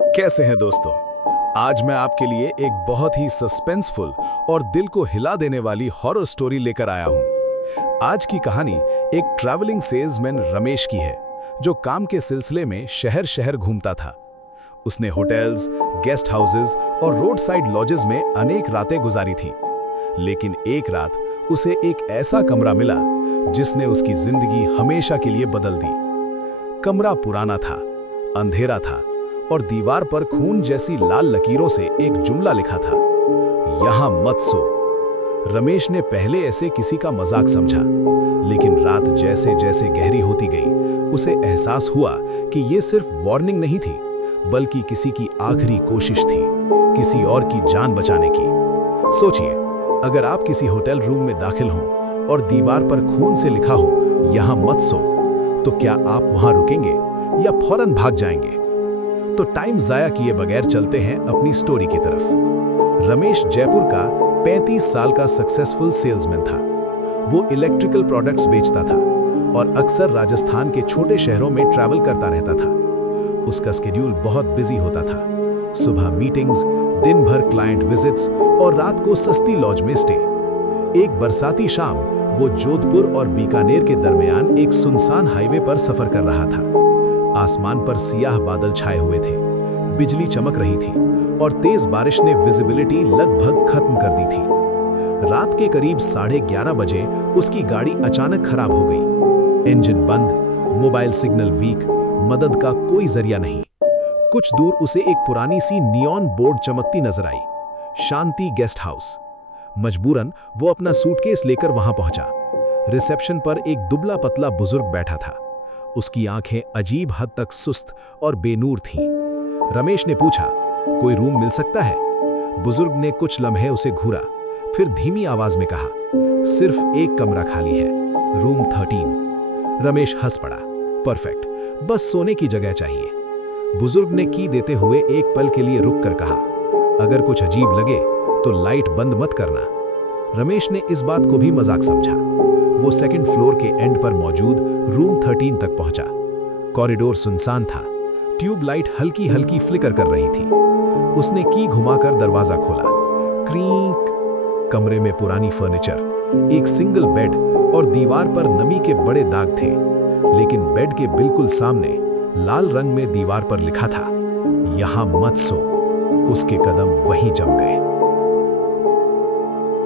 कैसे हैं दोस्तों? आज मैं आपके लिए एक बहुत ही सस्पेंसफुल और दिल को हिला देने वाली हॉरर स्टोरी लेकर आया हूं। आज की कहानी एक ट्रैवलिंग सेल्समैन रमेश की है, जो काम के सिलसिले में शहर शहर घूमता था। उसने होटल्स, गेस्ट हाउसेस और रोड साइड लॉजेस में अनेक रातें गुजारी थी। लेकिन एक रात उसे एक ऐसा कमरा मिला जिसने उसकी जिंदगी हमेशा के लिए बदल दी। कमरा पुराना था, अंधेरा था और दीवार पर खून जैसी लाल लकीरों से एक जुमला लिखा था, यहां मत सो। रमेश ने पहले ऐसे किसी का मजाक समझा, लेकिन रात जैसे जैसे गहरी होती गई उसे एहसास हुआ कि ये सिर्फ वार्निंग नहीं थी, बल्कि किसी की आखिरी कोशिश थी, किसी और की जान बचाने की। सोचिए, अगर आप किसी होटल रूम में दाखिल हों और दीवार पर खून से लिखा हो यहां मत सो, तो क्या आप वहां रुकेंगे या फौरन भाग जाएंगे? तो टाइम जाया किए बगैर चलते हैं अपनी स्टोरी की तरफ। रमेश जयपुर का 35 साल का सक्सेसफुल सेल्समैन था। वो इलेक्ट्रिकल प्रोडक्ट्स बेचता था और अक्सर राजस्थान के छोटे शहरों में ट्रैवल करता रहता था। उसका शेड्यूल बहुत बिजी होता था। सुबह मीटिंग्स, दिन भर क्लाइंट विजिट्स और रात को सस्ती लॉज में स्टे। एक बरसाती शाम वो जोधपुर और बीकानेर के दरमियान एक सुनसान हाईवे पर सफर कर रहा था। आसमान पर सियाह बादल छाए हुए थे, बिजली चमक रही थी और तेज बारिश ने विजिबिलिटी लगभग खत्म कर दी थी। रात के करीब 11:30 बजे उसकी गाड़ी अचानक खराब हो गई। इंजन बंद, मोबाइल सिग्नल वीक, मदद का कोई जरिया नहीं। कुछ दूर उसे एक पुरानी सी नियॉन बोर्ड चमकती नजर आई, शांति गेस्ट हाउस। मजबूरन वो अपना सूटकेस लेकर वहां पहुंचा। रिसेप्शन पर एक दुबला पतला बुजुर्ग बैठा था। उसकी आंखें अजीब हद तक सुस्त और बेनूर थीं। रमेश ने पूछा, कोई रूम मिल सकता है? बुजुर्ग ने कुछ लम्हे उसे घूरा, फिर धीमी आवाज में कहा, सिर्फ एक कमरा खाली है, रूम 13। रमेश हंस पड़ा, परफेक्ट, बस सोने की जगह चाहिए। बुजुर्ग ने की देते हुए एक पल के लिए रुक कर कहा, अगर कुछ अजीब लगे तो लाइट बंद मत करना। रमेश ने इस बात को भी मजाक समझा। वो सेकंड फ्लोर के एंड पर मौजूद रूम 13 तक पहुंचा। कॉरिडोर सुनसान था, ट्यूब लाइट हल्की हल्की फ्लिकर कर रही थी। उसने की घुमाकर दरवाजा खोला। क्रींक। कमरे में पुरानी फर्नीचर, एक सिंगल बेड और दीवार पर नमी के बड़े दाग थे। लेकिन बेड के बिल्कुल सामने लाल रंग में दीवार पर लिखा था, यहां मत सो। उसके कदम वहीं जम गए।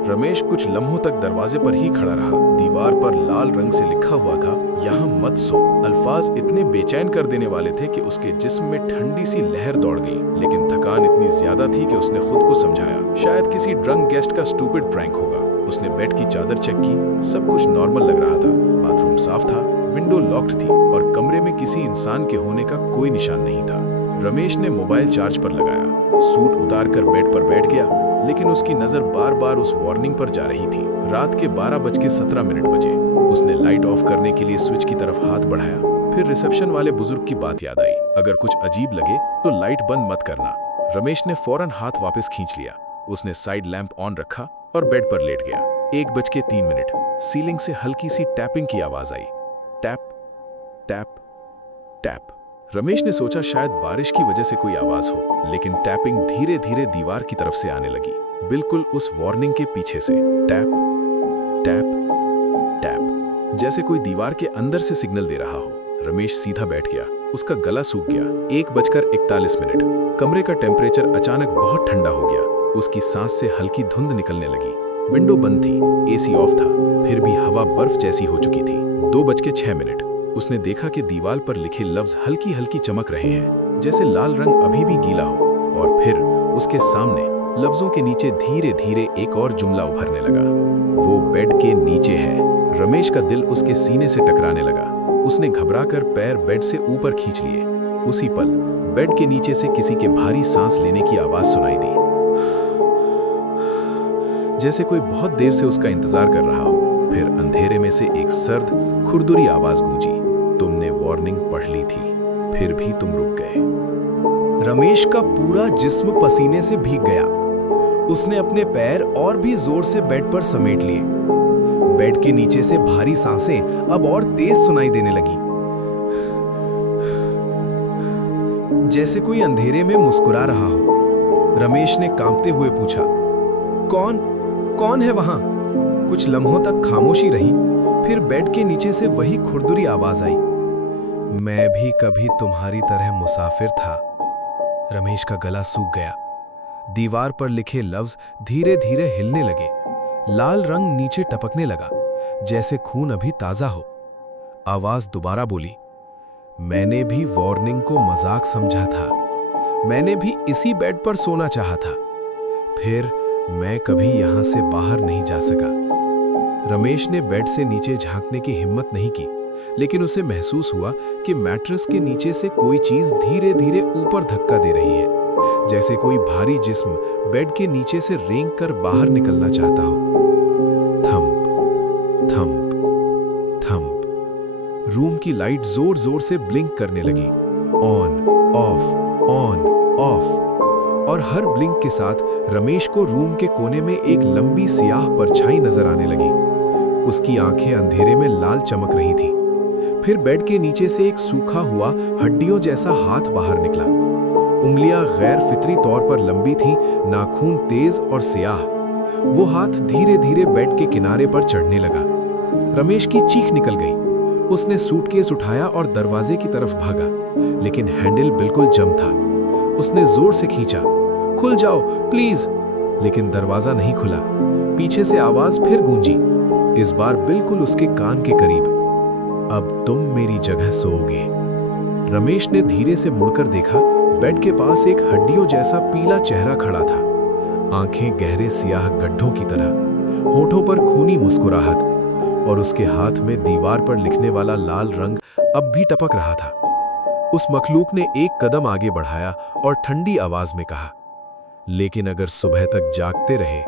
रमेश कुछ लम्हों तक दरवाजे पर ही खड़ा रहा। दीवार पर लाल रंग से लिखा हुआ था, यहां मत सो। अल्फाज इतने बेचैन कर देने वाले थे कि उसके जिस्म में ठंडी सी लहर दौड़ गई। लेकिन थकान इतनी ज्यादा थी कि उसने खुद को समझाया, शायद किसी ड्रंक गेस्ट का स्टूपिड प्रैंक होगा। उसने बेड की चादर चेक की, सब कुछ नॉर्मल लग रहा था। बाथरूम साफ था, विंडो लॉक्ड थी और कमरे में किसी इंसान के होने का कोई निशान नहीं था। रमेश ने मोबाइल चार्ज पर लगाया, सूट उतार कर बेड पर बैठ गया, लेकिन उसकी नजर बार बार उस वार्निंग पर जा रही थी। रात के 12:17 बजे। उसने लाइट ऑफ करने के लिए स्विच की तरफ हाथ बढ़ाया। फिर रिसेप्शन वाले बुजुर्ग की बात याद आई, अगर कुछ अजीब लगे तो लाइट बंद मत करना। रमेश ने फौरन हाथ वापस खींच लिया। उसने साइड लैंप ऑन रखा और बेड पर लेट गया। 1:03। सीलिंग से हल्की सी टैपिंग की आवाज आई, टैप टैप टैप। रमेश ने सोचा शायद बारिश की वजह से कोई आवाज हो, लेकिन टैपिंग धीरे धीरे दीवार की तरफ से आने लगी, बिल्कुल उस वार्निंग के पीछे से। टैप टैप टैप, जैसे कोई दीवार के अंदर से सिग्नल दे रहा हो। रमेश सीधा बैठ गया, उसका गला सूख गया। 1:41। कमरे का टेम्परेचर अचानक बहुत ठंडा हो गया। उसकी सांस से हल्की धुंध निकलने लगी। विंडो बंद थी, एसी ऑफ था, फिर भी हवा बर्फ जैसी हो चुकी थी। 2:06। उसने देखा कि दीवार पर लिखे लफ्ज हल्की हल्की चमक रहे हैं, जैसे लाल रंग अभी भी गीला हो। और फिर उसके सामने लफ्जों के नीचे धीरे धीरे एक और जुमला उभरने लगा, वो बेड के नीचे है। रमेश का दिल उसके सीने से टकराने लगा। उसने घबराकर पैर बेड से ऊपर खींच लिए। उसी पल बेड के नीचे से किसी के भारी सांस लेने की आवाज सुनाई दी, जैसे कोई बहुत देर से उसका इंतजार कर रहा हो। फिर अंधेरे में से एक सर्द खुरदुरी आवाज गूंजी, तुमने वार्निंग पढ़ ली थी, फिर भी तुम रुक गए। रमेश का पूरा जिस्म पसीने से भीग गया। उसने अपने पैर और भी जोर से बेड पर समेट लिए। बेड के नीचे से भारी सांसें अब और तेज सुनाई देने लगी। जैसे कोई अंधेरे में मुस्कुरा रहा हो। रमेश ने कांपते हुए पूछा, कौन कौन है वहां? कुछ लम्हों तक खामोशी रही, फिर बेड के नीचे से वही खुरदुरी आवाज आई, मैं भी कभी तुम्हारी तरह मुसाफिर था। रमेश का गला सूख गया। दीवार पर लिखे लफ्ज धीरे धीरे हिलने लगे। लाल रंग नीचे टपकने लगा, जैसे खून अभी ताजा हो। आवाज दोबारा बोली, मैंने भी वार्निंग को मजाक समझा था। मैंने भी इसी बेड पर सोना चाहा था। फिर मैं कभी यहां से बाहर नहीं जा सका। रमेश ने बेड से नीचे झांकने की हिम्मत नहीं की, लेकिन उसे महसूस हुआ कि मैट्रेस के नीचे से कोई चीज धीरे धीरे ऊपर धक्का दे रही है, जैसे कोई भारी जिस्म बेड के नीचे से रेंग कर बाहर निकलना चाहता हो। Thump thump thump. रूम की लाइट जोर जोर से ब्लिंक करने लगी, ऑन ऑफ। और हर ब्लिंक के साथ रमेश को रूम के कोने में एक लंबी सियाह परछाई नजर आने लगी। उसकी आंखें अंधेरे में लाल चमक रही थीं। फिर बेड के नीचे से एक सूखा हुआ हड्डियों जैसा हाथ बाहर निकला। उंगलियां गैर फितरी तौर पर लंबी थीं, नाखून तेज और सियाह। वो हाथ धीरे धीरे बेड के किनारे पर चढ़ने लगा। रमेश की चीख निकल गई। उसने सूटकेस उठाया और दरवाजे की तरफ भागा, लेकिन हैंडल बिल्कुल जम था। उसने जोर से खींचा, खुल जाओ प्लीज, लेकिन दरवाजा नहीं खुला। पीछे से आवाज फिर गूंजी, इस बार बिल्कुल उसके कान के करीब, अब तुम मेरी जगह सोओगे। रमेश ने धीरे से मुड़कर देखा। बेड के पास एक हड्डियों जैसा पीला चेहरा खड़ा था, आंखें गहरे सियाह गड्ढों की तरह, होठों पर खूनी मुस्कुराहट, और उसके हाथ में दीवार पर लिखने वाला लाल रंग अब भी टपक रहा था। उस मखलूक ने एक कदम आगे बढ़ाया और ठंडी आवाज में कहा, लेकिन अगर सुबह तक जागते रहे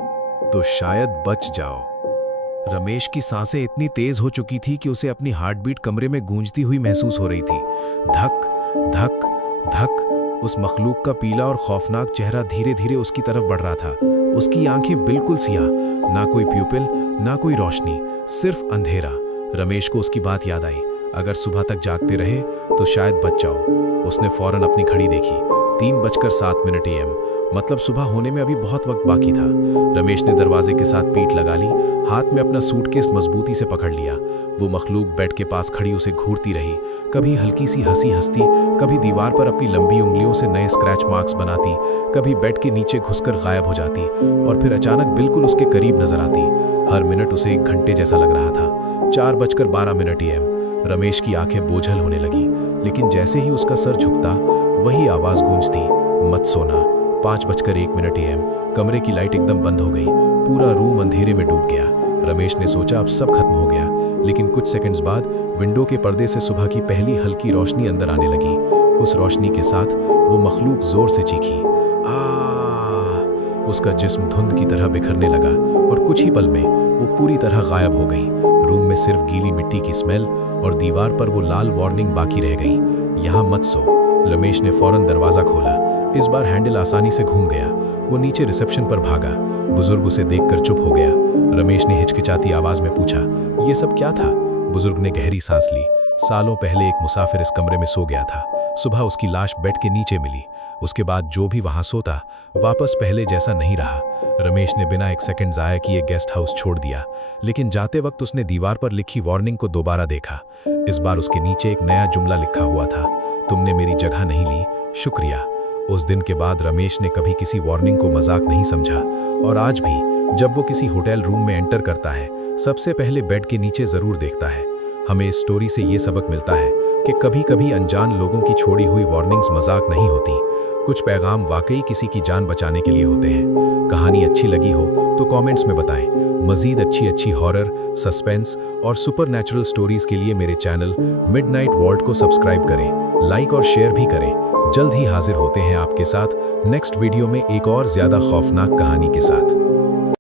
तो शायद बच जाओ। रमेश की सांसें इतनी तेज हो चुकी थी कि उसे अपनी हार्टबीट कमरे में गूंजती हुई महसूस हो रही थी। धक धक धक। उस मखलूक का पीला और खौफनाक चेहरा धीरे धीरे उसकी तरफ बढ़ रहा था। उसकी आंखें बिल्कुल सियाह, ना कोई प्यूपिल, ना कोई रोशनी, सिर्फ अंधेरा। रमेश को उसकी बात याद आई, अगर सुबह तक जागते रहे तो शायद बच जाओ। उसने फौरन अपनी घड़ी देखी, 3:07 AM, मतलब सुबह होने में अभी बहुत वक्त बाकी था। रमेश ने दरवाजे के साथ पीठ लगा ली, हाथ में अपना सूटकेस मजबूती से पकड़ लिया। वो मखलूक बेड के पास खड़ी उसे घूरती रही, कभी हल्की सी हंसी हंसती, कभी दीवार पर अपनी लंबी उंगलियों से नए स्क्रैच मार्क्स बनाती, कभी बेड के नीचे घुसकर गायब हो जाती और फिर अचानक बिल्कुल उसके करीब नजर आती। हर मिनट उसे 1 घंटे जैसा लग रहा था। 4:12 AM। रमेश की आंखें बोझल होने लगी, लेकिन जैसे ही उसका सर झुकता वही आवाज गूंजती, मत सोना। 5:01 AM। कमरे की लाइट एकदम बंद हो गई, पूरा रूम अंधेरे में डूब गया। रमेश ने सोचा अब सब खत्म हो गया, लेकिन कुछ सेकंड्स बाद विंडो के पर्दे से सुबह की पहली हल्की रोशनी अंदर आने लगी। उस रोशनी के साथ वो मखलूक जोर से चीखी, आ! उसका जिस्म धुंध की तरह बिखरने लगा और कुछ ही पल में वो पूरी तरह गायब हो गई। रूम में सिर्फ गीली मिट्टी की स्मेल और दीवार पर वो लाल वार्निंग बाकी रह गई, यहाँ मत सो। रमेश ने फौरन दरवाजा खोला। इस बार हैंडल आसानी से घूम गया। वो नीचे रिसेप्शन पर भागा। बुजुर्ग उसे देखकर चुप हो गया। रमेश ने हिचकिचाती आवाज में पूछा, ये सब क्या था? बुजुर्ग ने गहरी सांस ली। सालों पहले एक मुसाफिर इस कमरे में सो गया था। सुबह उसकी लाश बेड के नीचे मिली। उसके बाद जो भी वहां सोता वापस पहले जैसा नहीं रहा। रमेश ने बिना 1 सेकंड जाया किए गेस्ट हाउस छोड़ दिया, लेकिन जाते वक्त उसने दीवार पर लिखी वार्निंग को दोबारा देखा। इस बार उसके नीचे एक नया जुमला लिखा हुआ था, तुमने मेरी जगह नहीं ली, शुक्रिया। उस दिन के बाद रमेश ने कभी किसी वार्निंग को मजाक नहीं समझा, और आज भी जब वो किसी होटल रूम में एंटर करता है, सबसे पहले बेड के नीचे जरूर देखता है। हमें इस स्टोरी से ये सबक मिलता है कि कभी कभी अनजान लोगों की छोड़ी हुई वार्निंग्स मजाक नहीं होती। कुछ पैगाम वाकई किसी की जान बचाने के लिए होते हैं। कहानी अच्छी लगी हो तो कमेंट्स में बताएं। मजीद अच्छी हॉरर, सस्पेंस और सुपरनैचुरल स्टोरीज के लिए मेरे चैनल मिडनाइट वॉल्ट को सब्सक्राइब करें, लाइक और शेयर भी करें। जल्द ही हाजिर होते हैं आपके साथ नेक्स्ट वीडियो में एक और ज्यादा खौफनाक कहानी के साथ।